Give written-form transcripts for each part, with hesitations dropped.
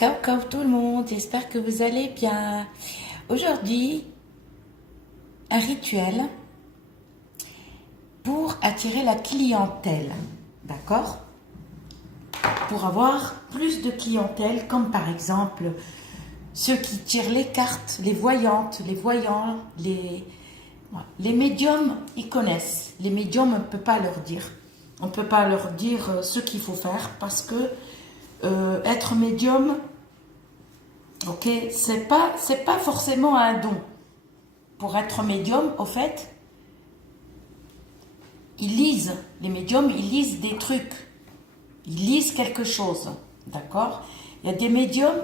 Ciao tout le monde, j'espère que vous allez bien. Aujourd'hui, un rituel pour attirer la clientèle, d'accord? Pour avoir plus de clientèle, comme par exemple ceux qui tirent les cartes, les voyantes, les voyants, les médiums, ils connaissent. Les médiums, on ne peut pas leur dire. On ne peut pas leur dire ce qu'il faut faire parce que être médium, ok, c'est pas forcément un don. Pour être médium, au fait, ils lisent, les médiums, ils lisent des trucs. Ils lisent quelque chose, d'accord? Il y a des médiums,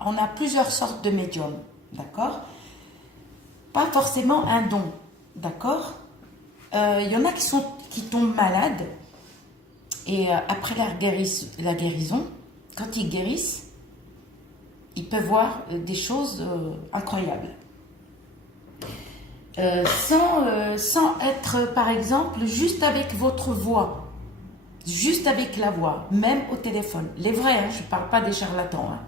on a plusieurs sortes de médiums, d'accord? Pas forcément un don, d'accord? Il y en a qui tombent malades et après la guérison, quand ils guérissent, ils peuvent voir des choses incroyables. Sans être, par exemple, juste avec votre voix, juste avec la voix, même au téléphone. Les vrais, hein, je ne parle pas des charlatans. Hein.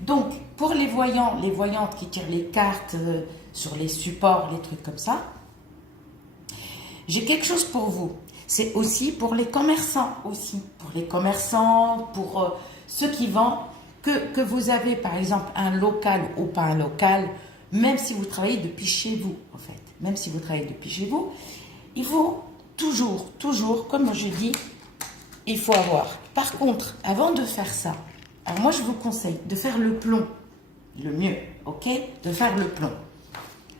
Donc, pour les voyants, les voyantes qui tirent les cartes sur les supports, les trucs comme ça, j'ai quelque chose pour vous. C'est aussi pour les commerçants, aussi. Pour les commerçants, pour ceux qui vendent, que vous avez, par exemple, un local ou pas un local, même si vous travaillez depuis chez vous, en fait. Même si vous travaillez depuis chez vous, il faut toujours, comme je dis, il faut avoir. Par contre, avant de faire ça, alors moi je vous conseille de faire le plomb, le mieux, ok? De faire le plomb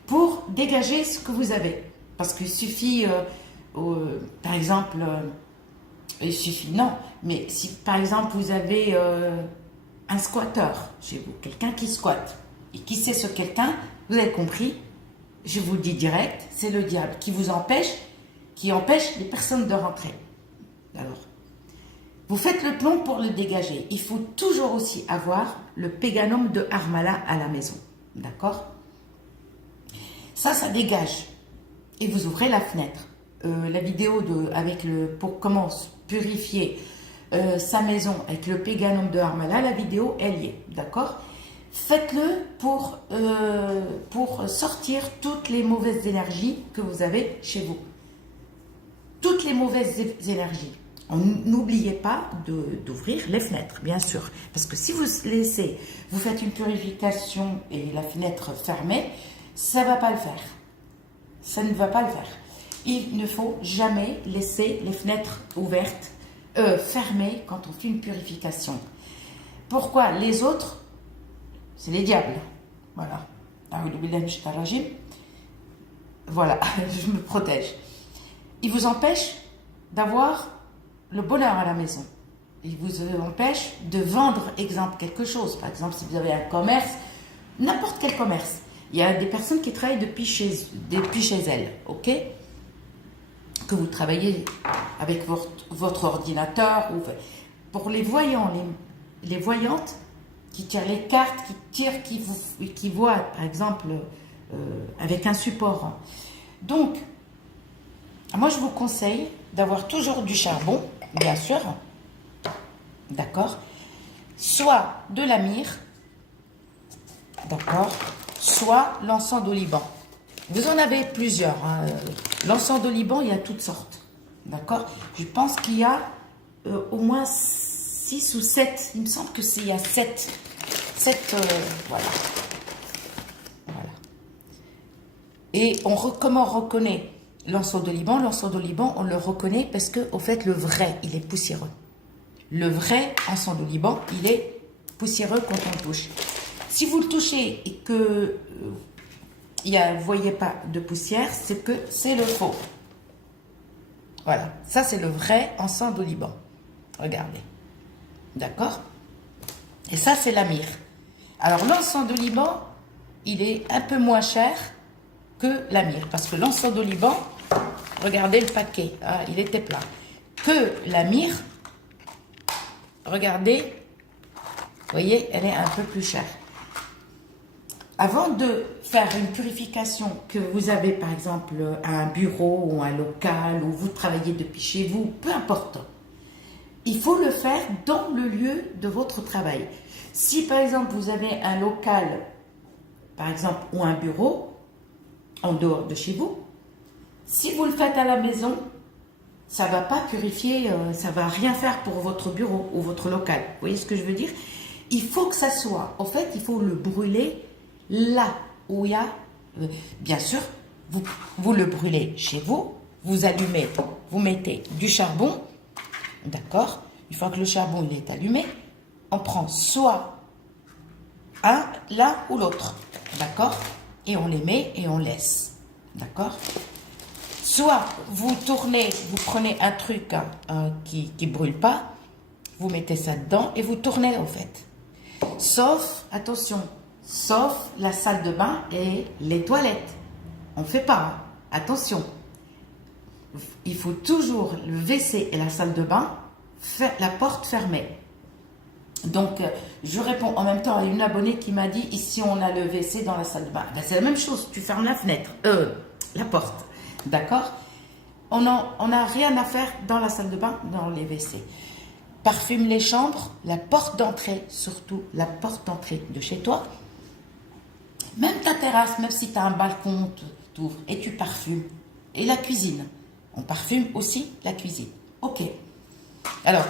pour dégager ce que vous avez. Parce qu'il suffit, par exemple, il suffit, non, mais si par exemple vous avez un squatteur chez vous, quelqu'un qui squatte, et qui sait ce quelqu'un, vous avez compris, je vous le dis direct, c'est le diable qui empêche les personnes de rentrer. Alors, vous faites le plomb pour le dégager. Il faut toujours aussi avoir le péganum de Harmala à la maison. D'accord? Ça dégage. Et vous ouvrez la fenêtre. La vidéo pour comment purifier sa maison avec le péganum de Harmala, la vidéo, elle y est. D'accord? Faites-le pour sortir toutes les mauvaises énergies que vous avez chez vous. Toutes les mauvaises énergies. N'oubliez pas d'ouvrir les fenêtres, bien sûr. Parce que si vous faites une purification et la fenêtre fermée, ça ne va pas le faire. Ça ne va pas le faire. Il ne faut jamais laisser les fenêtres ouvertes, fermées quand on fait une purification. Pourquoi? Les autres, c'est les diables. Voilà. Voilà, je me protège. Ils vous empêchent d'avoir le bonheur à la maison. Il vous empêche de vendre, exemple, quelque chose. Par exemple, si vous avez un commerce, n'importe quel commerce. Il y a des personnes qui travaillent depuis chez elles, ok? Que vous travaillez avec votre ordinateur. Pour les voyants, les voyantes qui tirent les cartes, qui voient, par exemple, avec un support. Donc, moi, je vous conseille d'avoir toujours du charbon, bien sûr, d'accord, soit de la myrrhe, d'accord, soit l'encens d'oliban. Vous en avez plusieurs. Hein. L'encens d'oliban, il y a toutes sortes, d'accord. Je pense qu'il y a au moins 6 ou 7. Il me semble qu'il y a 7. Voilà. Voilà. Et comment on reconnaît l'encens d'oliban? L'encens d'oliban, on le reconnaît parce que, au fait, le vrai, il est poussiéreux. Le vrai encens d'oliban, il est poussiéreux quand on le touche. Si vous le touchez et que vous ne voyez pas de poussière, c'est que c'est le faux. Voilà, ça c'est le vrai encens d'oliban. Regardez. D'accord? Et ça c'est la myrrhe. Alors l'encens d'oliban, il est un peu moins cher que la myrrhe. Parce que l'encens d'oliban, regardez le paquet, hein, il était plein. Que la myrrhe, regardez, vous voyez, elle est un peu plus chère. Avant de faire une purification, que vous avez par exemple un bureau ou un local, ou vous travaillez depuis chez vous, peu importe, il faut le faire dans le lieu de votre travail. Si par exemple vous avez un local, par exemple, ou un bureau, en dehors de chez vous, si vous le faites à la maison, ça ne va pas purifier, ça ne va rien faire pour votre bureau ou votre local. Vous voyez ce que je veux dire? Il faut que ça soit, en fait, il faut le brûler là où il y a, bien sûr, vous le brûlez chez vous, vous allumez, vous mettez du charbon, d'accord? Une fois que le charbon il est allumé, on prend soit un, l'un ou l'autre, d'accord? Et on les met et on laisse, d'accord? Soit vous tournez, vous prenez un truc qui ne brûle pas, vous mettez ça dedans et vous tournez en fait. Sauf, attention, sauf la salle de bain et les toilettes. On ne fait pas, hein. Attention. Il faut toujours le WC et la salle de bain, la porte fermée. Donc, je réponds en même temps à une abonnée qui m'a dit, ici on a le WC dans la salle de bain. Ben, c'est la même chose, tu fermes la fenêtre, la porte. D'accord? On n'a rien à faire dans la salle de bain, dans les WC. Parfume les chambres, la porte d'entrée, surtout la porte d'entrée de chez toi. Même ta terrasse, même si tu as un balcon, tu ouvres et tu parfumes. Et la cuisine. On parfume aussi la cuisine. Ok. Alors,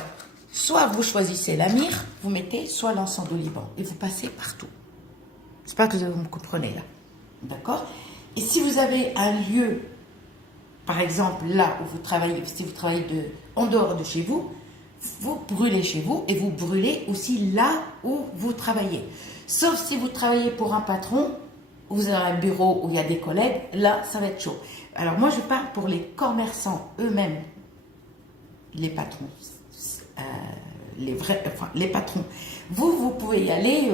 soit vous choisissez la myrrhe, vous mettez, soit l'encens de Liban. Et vous passez partout. J'espère que vous me comprenez là. D'accord? Et si vous avez un lieu, par exemple là où vous travaillez, si vous travaillez en dehors de chez vous, vous brûlez chez vous et vous brûlez aussi là où vous travaillez. Sauf si vous travaillez pour un patron, vous avez un bureau où il y a des collègues, là ça va être chaud. Alors moi je parle pour les commerçants eux-mêmes, les patrons, les patrons. Vous pouvez y aller,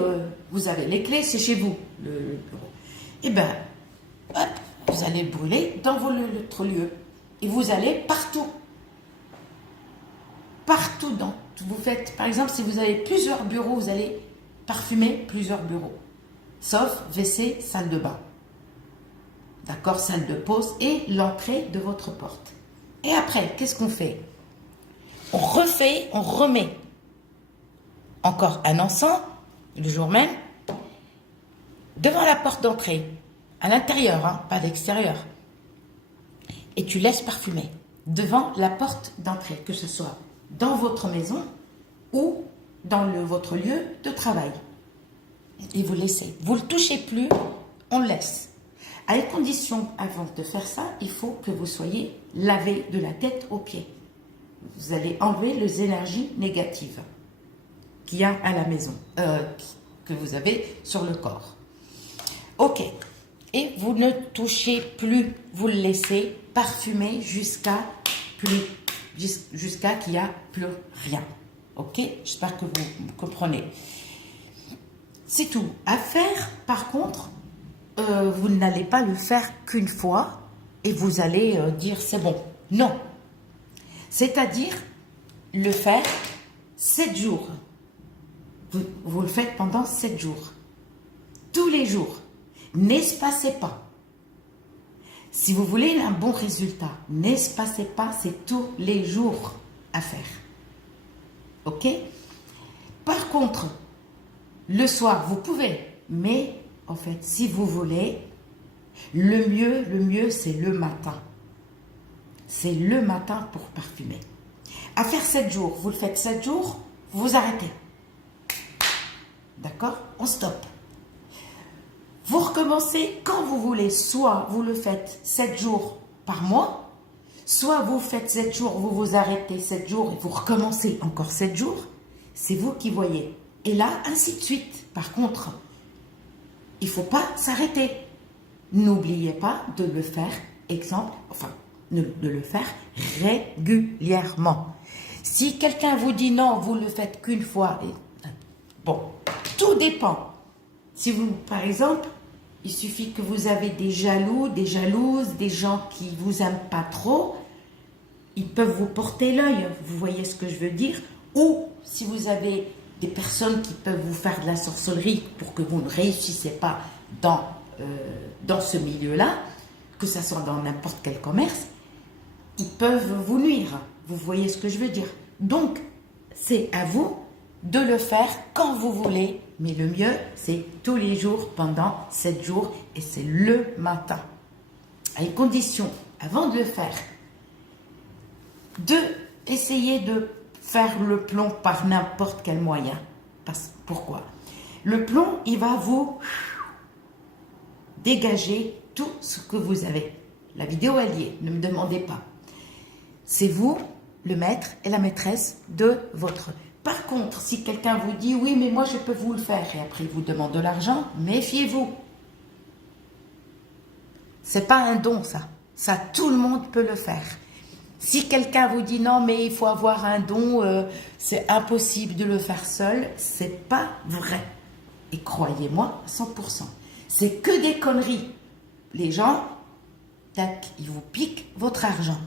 vous avez les clés, c'est chez vous le bureau. Et bien, hop, vous allez brûler dans votre lieu et vous allez partout. Partout vous faites, par exemple, si vous avez plusieurs bureaux, vous allez parfumer plusieurs bureaux. Sauf WC, salle de bain. D'accord, salle de pause et l'entrée de votre porte. Et après, qu'est-ce qu'on fait? On remet encore un encens, le jour même, devant la porte d'entrée. À l'intérieur, hein, pas à l'extérieur. Et tu laisses parfumer devant la porte d'entrée, que ce soit dans votre maison ou dans votre lieu de travail. Et vous laissez. Vous ne le touchez plus, on le laisse. À la condition, avant de faire ça, il faut que vous soyez lavé de la tête aux pieds. Vous allez enlever les énergies négatives qu'il y a à la maison, que vous avez sur le corps. Ok. Et vous ne touchez plus, vous le laissez parfumer jusqu'à qu'il n'y a plus rien. Ok? J'espère que vous comprenez. C'est tout. À faire, par contre, vous n'allez pas le faire qu'une fois et vous allez dire c'est bon. Non. C'est-à-dire le faire 7 jours. Vous le faites pendant 7 jours. Tous les jours. N'espacez pas. Si vous voulez un bon résultat, n'espacez pas, c'est tous les jours à faire. Ok? Par contre, le soir, vous pouvez, mais en fait, si vous voulez, le mieux, c'est le matin. C'est le matin pour parfumer. À faire 7 jours, vous le faites 7 jours, vous arrêtez. D'accord? On stoppe. Vous recommencez quand vous voulez, soit vous le faites 7 jours par mois, soit vous faites 7 jours, vous vous arrêtez 7 jours et vous recommencez encore 7 jours, c'est vous qui voyez. Et là, ainsi de suite. Par contre, il ne faut pas s'arrêter. N'oubliez pas de le faire, de le faire régulièrement. Si quelqu'un vous dit non, vous ne le faites qu'une fois, bon, tout dépend. Si vous, par exemple, il suffit que vous avez des jaloux, des jalouses, des gens qui ne vous aiment pas trop, ils peuvent vous porter l'œil, vous voyez ce que je veux dire? Ou si vous avez des personnes qui peuvent vous faire de la sorcellerie pour que vous ne réussissez pas dans ce milieu-là, que ce soit dans n'importe quel commerce, ils peuvent vous nuire. Vous voyez ce que je veux dire? Donc, c'est à vous de le faire quand vous voulez. Mais le mieux, c'est tous les jours pendant 7 jours et c'est le matin. À une condition, avant de le faire, de essayer de faire le plomb par n'importe quel moyen. Pourquoi? Le plomb, il va vous dégager tout ce que vous avez. La vidéo, elle y est, ne me demandez pas. C'est vous, le maître et la maîtresse de votre... Par contre, si quelqu'un vous dit, oui, mais moi je peux vous le faire, et après il vous demande de l'argent, méfiez-vous. C'est pas un don, ça. Ça, tout le monde peut le faire. Si quelqu'un vous dit, non, mais il faut avoir un don, c'est impossible de le faire seul, c'est pas vrai. Et croyez-moi, 100%. C'est que des conneries. Les gens, tac, ils vous piquent votre argent.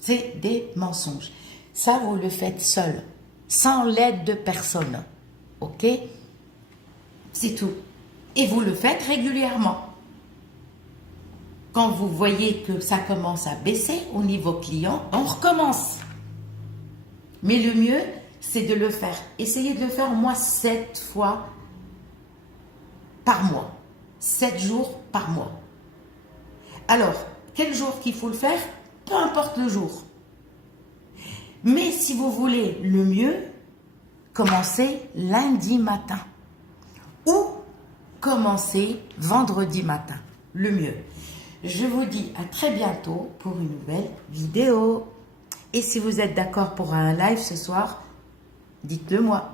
C'est des mensonges. Ça, vous le faites seul, sans l'aide de personne. Ok? C'est tout. Et vous le faites régulièrement. Quand vous voyez que ça commence à baisser au niveau client, on recommence. Mais le mieux, c'est de le faire. Essayez de le faire au moins 7 fois par mois. 7 jours par mois. Alors, quel jour qu'il faut le faire? Peu importe le jour. Mais si vous voulez le mieux, commencez lundi matin. Ou commencez vendredi matin. Le mieux. Je vous dis à très bientôt pour une nouvelle vidéo. Et si vous êtes d'accord pour un live ce soir, dites-le moi.